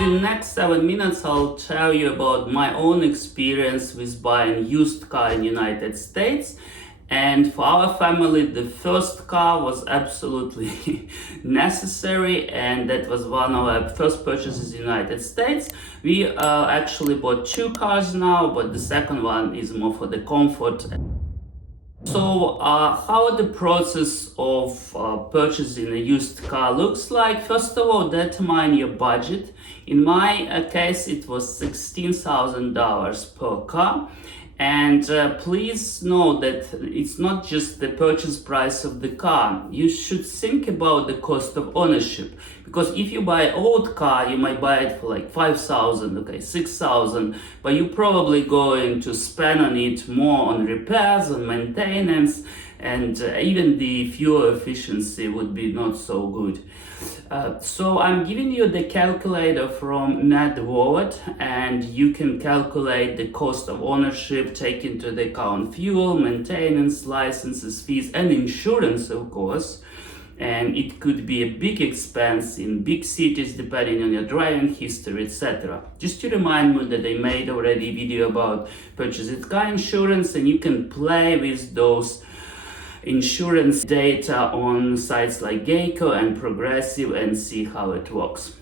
In the next 7 minutes, I'll tell you about my own experience with buying used car in United States. And for our family, the first car was absolutely necessary, and that was one of our first purchases in the United States. We actually bought 2 cars now, but the second one is more for the comfort. So how the process of purchasing a used car looks like? First of all, determine your budget. In my case, it was $16,000 per car. And please know that it's not just the purchase price of the car. You should think about the cost of ownership, because if you buy an old car, you might buy it for like 5,000, okay, 6,000, but you're probably going to spend on it more on repairs, on maintenance, and even the fuel efficiency would be not so good. So I'm giving you the calculator from NetWallet, and you can calculate the cost of ownership, take into account fuel, maintenance, licenses, fees, and insurance, of course. And it could be a big expense in big cities depending on your driving history, etc. Just to remind you that I made already a video about purchasing car insurance, and you can play with those insurance data on sites like Geico and Progressive and see how it works.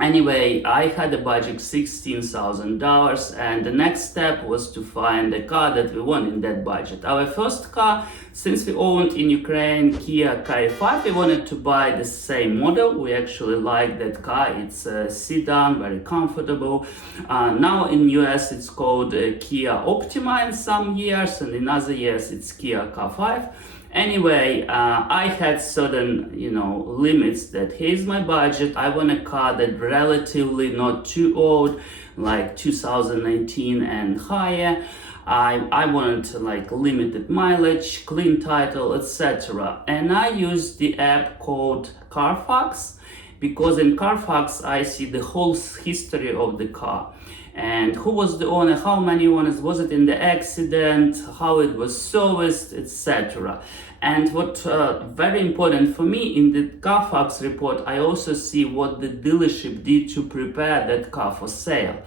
Anyway, I had a budget $16,000, and the next step was to find a car that we want in that budget. Our first car, since we owned in Ukraine Kia K5, we wanted to buy the same model. We actually like that car. It's a sedan, very comfortable. Now in US it's called Kia Optima in some years, and in other years it's Kia K5. Anyway, I had certain, limits that here's my budget. I want a car that relatively not too old, like 2019 and higher. I wanted like limited mileage, clean title, etc. And I used the app called Carfax, because in Carfax I see the whole history of the car. And who was the owner, how many owners, was it in the accident, how it was serviced, etc. And what very important for me in the Carfax report, I also see what the dealership did to prepare that car for sale.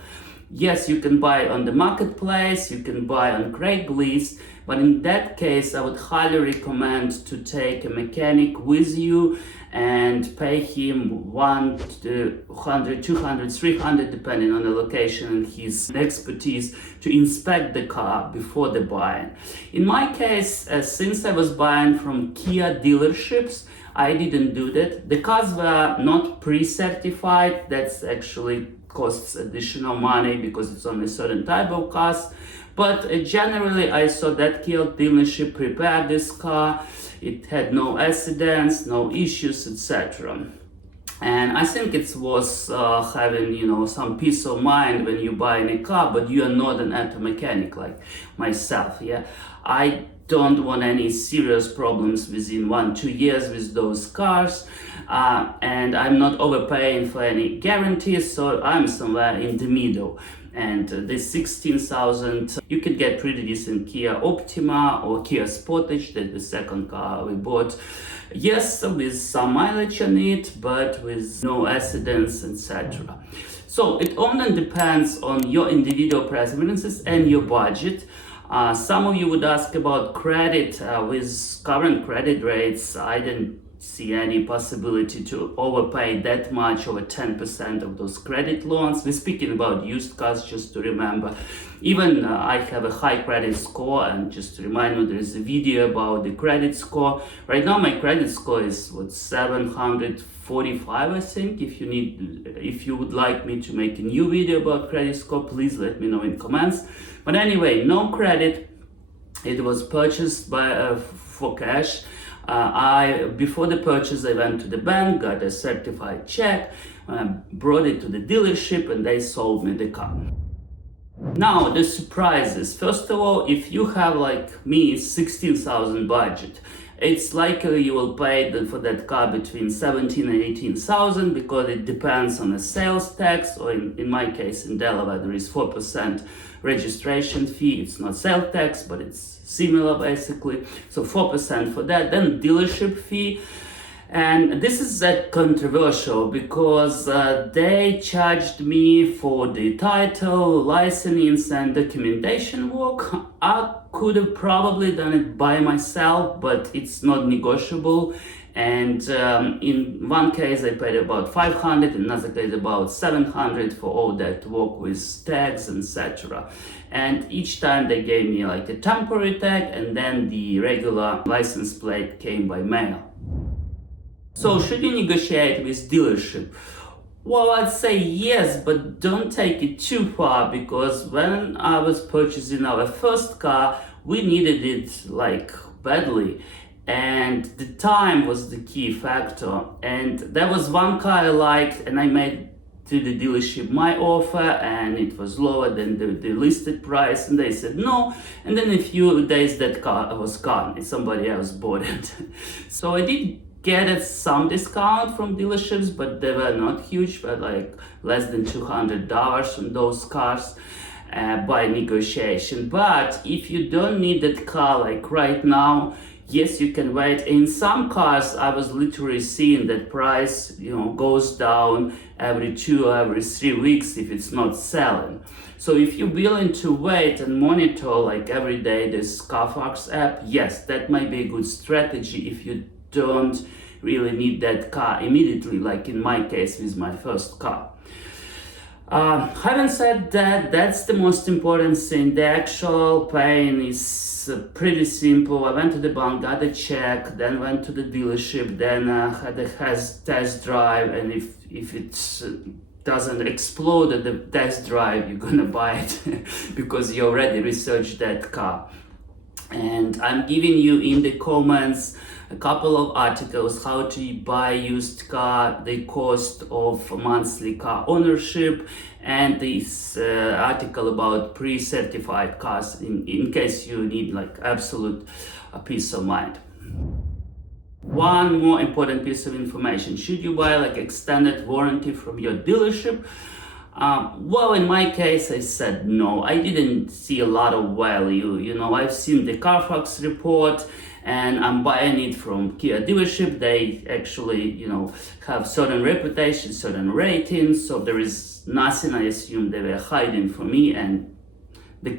Yes, you can buy on the marketplace, you can buy on Craigslist, but in that case, I would highly recommend to take a mechanic with you and pay him $100, $200, $300, depending on the location and his expertise, to inspect the car before the buying. In my case, since I was buying from Kia dealerships, I didn't do that. The cars were not pre-certified. That's actually costs additional money because it's only a certain type of cars. But generally, I saw that Kia dealership prepared this car. It had no accidents, no issues, etc. And I think it was having, some peace of mind when you buy a car, but you are not an auto mechanic like myself. Yeah, I don't want any serious problems within 1-2 years with those cars, and I'm not overpaying for any guarantees, so I'm somewhere in the middle. And the 16,000, you could get pretty decent Kia Optima or Kia Sportage, that's the second car we bought. Yes, with some mileage on it, but with no accidents, etc. So it only depends on your individual preferences and your budget. Some of you would ask about credit. With current credit rates, I didn't see any possibility to overpay that much, over 10% of those credit loans. We're speaking about used cars, just to remember. Even I have a high credit score, and just to remind you, there is a video about the credit score. Right now my credit score is 745, I think. If you would like me to make a new video about credit score, please let me know in comments. But anyway, no credit. It was purchased for cash. Before the purchase, I went to the bank, got a certified check, brought it to the dealership, and they sold me the car. Now, the surprises. First of all, if you have, like me, 16,000 budget, it's likely you will pay for that car between 17 and 18,000, because it depends on the sales tax, or in my case in Delaware there is 4% registration fee. It's not sales tax, but it's similar basically. So 4% for that. Then dealership fee. And this is controversial because they charged me for the title, licensing, and documentation work. I could have probably done it by myself, but it's not negotiable. And in one case I paid about 500, in another case about 700 for all that work with tags, etc. And each time they gave me like a temporary tag, and then the regular license plate came by mail. So should you negotiate with dealership? Well, I'd say yes, but don't take it too far, because when I was purchasing our first car, we needed it like badly. And the time was the key factor. And there was one car I liked, and I made to the dealership my offer, and it was lower than the listed price, and they said no. And then a few days that car was gone and somebody else bought it. So I did get some discount from dealerships, but they were not huge, but like less than $200 on those cars by negotiation. But if you don't need that car like right now, yes, you can wait. In some cars, I was literally seeing that price, goes down every 2 or every 3 weeks if it's not selling. So if you're willing to wait and monitor like every day this Carfax app, yes, that might be a good strategy if you don't really need that car immediately, like in my case with my first car. Having said that, that's the most important thing. The actual paying is pretty simple. I went to the bank, got a check, then went to the dealership, then had a test drive, and if it doesn't explode at the test drive, you're gonna buy it because you already researched that car. And I'm giving you in the comments a couple of articles how to buy used car, the cost of monthly car ownership, and this article about pre-certified cars in case you need like absolute peace of mind. One more important piece of information: should you buy like extended warranty from your dealership? Well, in my case, I said no. I didn't see a lot of value. I've seen the Carfax report, and I'm buying it from Kia dealership. They actually, have certain reputation, certain ratings, so there is nothing I assume they were hiding from me, and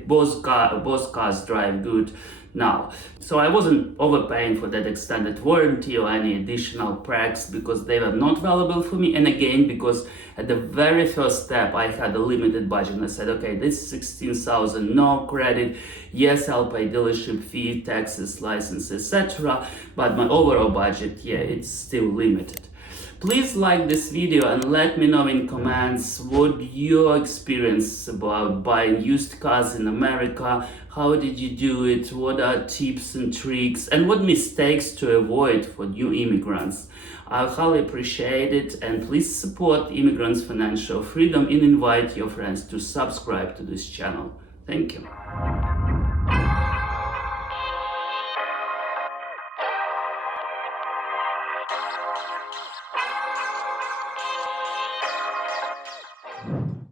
both cars drive good now. So I wasn't overpaying for that extended warranty or any additional perks because they were not valuable for me. And again, because at the very first step I had a limited budget, and I said, okay, this is 16,000, no credit. Yes, I'll pay dealership fee, taxes, license, etc. But my overall budget, yeah, it's still limited. Please like this video and let me know in comments what your experience about buying used cars in America. How did you do it? What are tips and tricks, and what mistakes to avoid for new immigrants? I highly appreciate it, and please support Immigrants Financial Freedom and invite your friends to subscribe to this channel. Thank you.